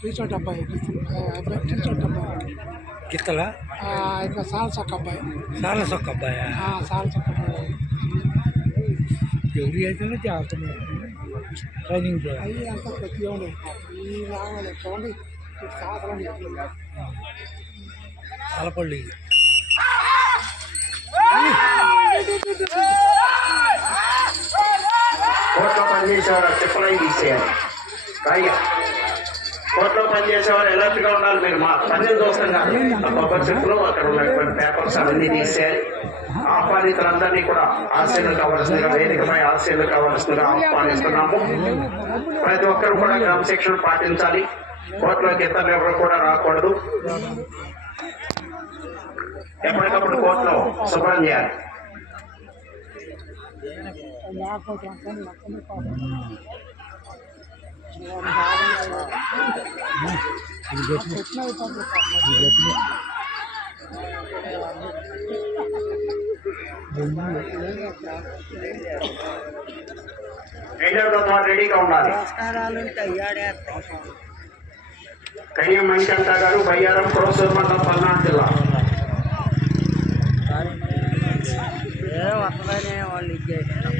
T shirt అబ్బాయి ఆ అబ్బాయి టీ షర్ట్ అబ్బాయి గిత్తల ఆ, ఇంకా సాల్ సొక్క అబ్బాయి సాల సొక్క అబ్బాయా ఆ, సాల్ సొక్క అబ్బాయి ఎవరి అయితే చేస్తున్నారు ట్రైనింగ్ చేయాలి అవి అంతా ప్రతి ఒక్కరు ఈ రావాలి చూడండి ఈ సాసలు అలపల్లి కోర్టులో పనిచేసేవారు చెప్పులై తీసేయాలి పైగా కోర్టులో పనిచేసేవారు ఎలర్ట్గా ఉండాలి. మీరు మా పని చూస్తాం కాదు. ఆ కొబ్బరి చెప్పులు అక్కడ ఉన్నటువంటి పేపర్స్ అవన్నీ తీసేయాలి. ఆహ్వానితులందరినీ కూడా ఆశలు కావాల్సిందిగా వేదికపై ఆశలు కావాల్సిందిగా ఆహ్వానిస్తున్నాము. ప్రతి ఒక్కరు కూడా క్రమశిక్షణ పాటించాలి. కోర్టులోకి ఇతరులు ఎవరు కూడా రాకూడదు. ఎప్పటికప్పుడు కోర్టులో శుభ్రం చేయాలి అంతా మొత్తం పాపం. వచ్చిన అయిపోతుంది పాపం. రెండో తత్వం రెడీగా ఉండాలి కయ్యం వెంకట గారు బయ్యారం ప్రొఫెసర్ మండలం పల్నాడు జిల్లా. వస్తుందనే వాళ్ళు ఇచ్చేసారు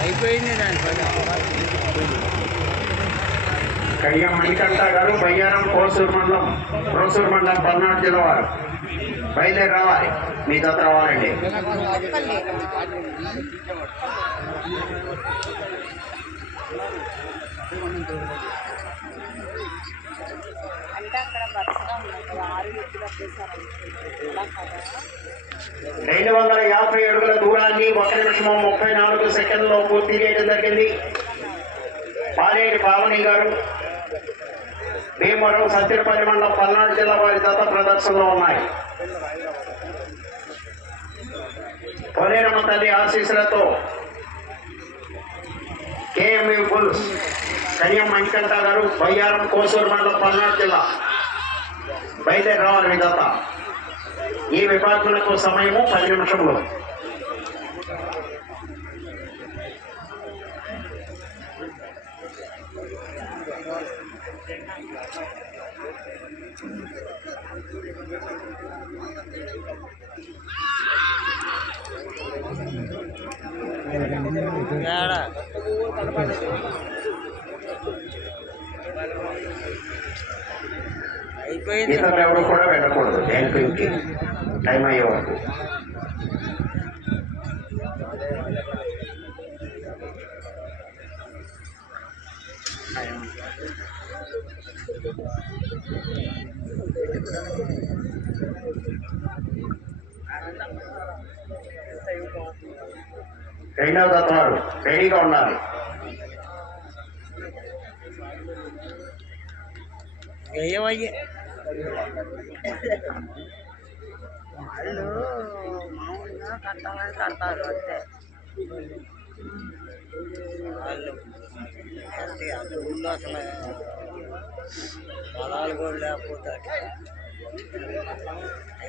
అయిపోయింది దాని పని కయ్యం గారు బయ్యారం కోసూరు మండలం కోసూరు మండలం పల్నాడు జిల్లా వారు బయలుదేరి రావాలి మీ జత రావాలండి Thank you. రెండు వందల యాభై అడుగుల దూరాన్ని ఒక నిమిషం ముప్పై నాలుగు సెకండ్లో పూర్తి చేయడం జరిగింది. పాలేటి పావని గారు భీమవరం సత్యపల్లి మండలం పల్నాడు జిల్లా వారి దత్త ప్రదర్శనలో ఉన్నాయి. పొలేరమ్మ తల్లి ఆశీస్సులతో కేఎంయూ బుల్స్ కన్యం వెంకట గారు బయ్యారం కోసూరు మండలం పల్నాడు జిల్లా. బయలుదేరి రావాలి మీ ఈ విభాగములకు సమయము పది నిమిషంలో ఏడా అయిపోయింది ఇతరులు ఎవరు కూడా వెళ్ళకూడదు ట్యాంకింగ్కి టైం అయ్యే వరకు. రెండవ తత్వాలు రెడీగా ఉండాలి. ఏమయ్యే? వాళ్ళు మామూలుగా కట్టాలని కడతారు అంతే. వాళ్ళు అంటే అంత ఊళ్ళో అసలు పొలాలు కూడా లేకపోతే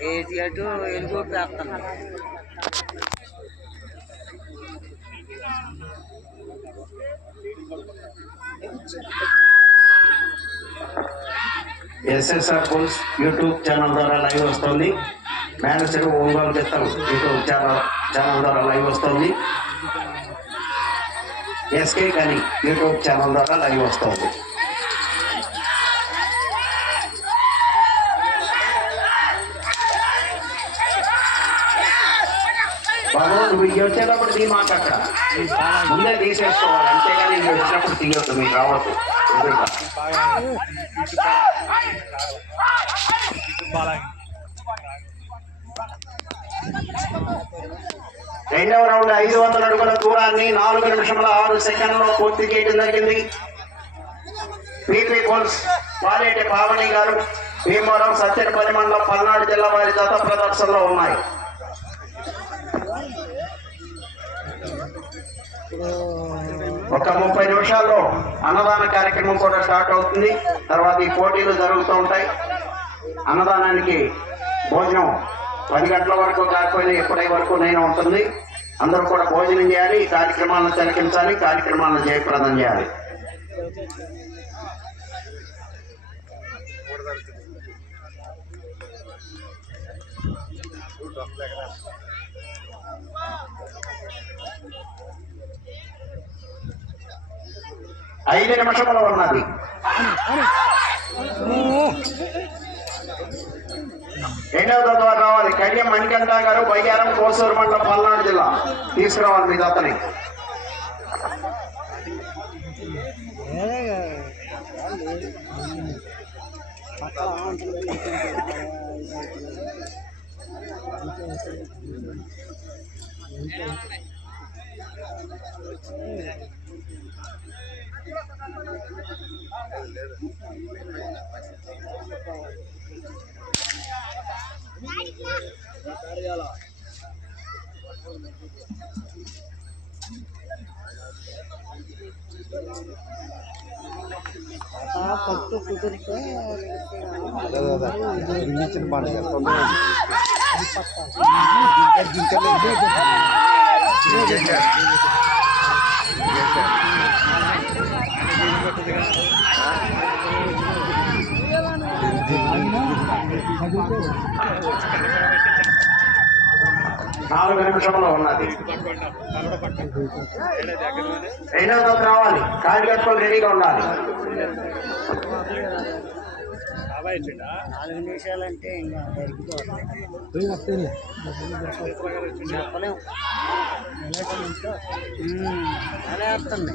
ఏది అటు వెళ్ళిపోతున్నాను ఎస్ఎస్ఆర్ బుల్స్ యూట్యూబ్ ఛానల్ ద్వారా లైవ్ వస్తుంది. మేనేజర్ ఒంగోలు గిత్తలు యూట్యూబ్ ఛానల్ ఛానల్ ద్వారా లైవ్ వస్తుంది. ఎస్కే కానీ యూట్యూబ్ ఛానల్ ద్వారా లైవ్ వస్తుంది. నువ్వు వచ్చేటప్పుడు నీ మాట అక్కడ. ముందే తీసేసుకోవాలి అంతేగాని ఇవి వచ్చినప్పుడు తీయొద్దు మీకు రావద్దు. రెండవ రౌండ్ ఐదు వందల అడుగుల దూరాన్ని నాలుగు నిమిషముల ఆరు సెకండ్లో పూర్తి చేయడం జరిగింది. పీపీ పోల్స్ పాలేటి పావని గారు భీమవరం సత్యనపల్లి మండలం పల్నాడు జిల్లా వారి దత్త ప్రదర్శనలో ఉన్నాయి. ఒక ముప్పై నిమిషాల్లో అన్నదాన కార్యక్రమం కూడా స్టార్ట్ అవుతుంది. తర్వాత ఈ పోటీలు జరుగుతూ ఉంటాయి. అన్నదానానికి భోజనం పది గంటల వరకు కాకపోయినా ఎప్పటి వరకు నేను ఉంటుంది. అందరూ కూడా భోజనం చేయాలి ఈ కార్యక్రమాలను తిలకించాలి కార్యక్రమాలను జయప్రదం చేయాలి. ఐదు నిమిషములు ఉన్నది. రెండవ తర్వాత రావాలి. కడియం మణికంఠ గారు బయ్యారం కోసూరు మండలం పల్నాడు జిల్లా. తీసుకురావాలి మీ దత్తని. పట్టు కుదిరితే నాలుగు నిమిషంలో ఉన్నది. అయినా దత్త రావాలి. కాడి కట్టుకొని రెడీగా ఉండాలి. నాలుగు నిమిషాలంటే ఇంకా దొరికిపోతుంది చెప్పలేము అలా వేస్తుంది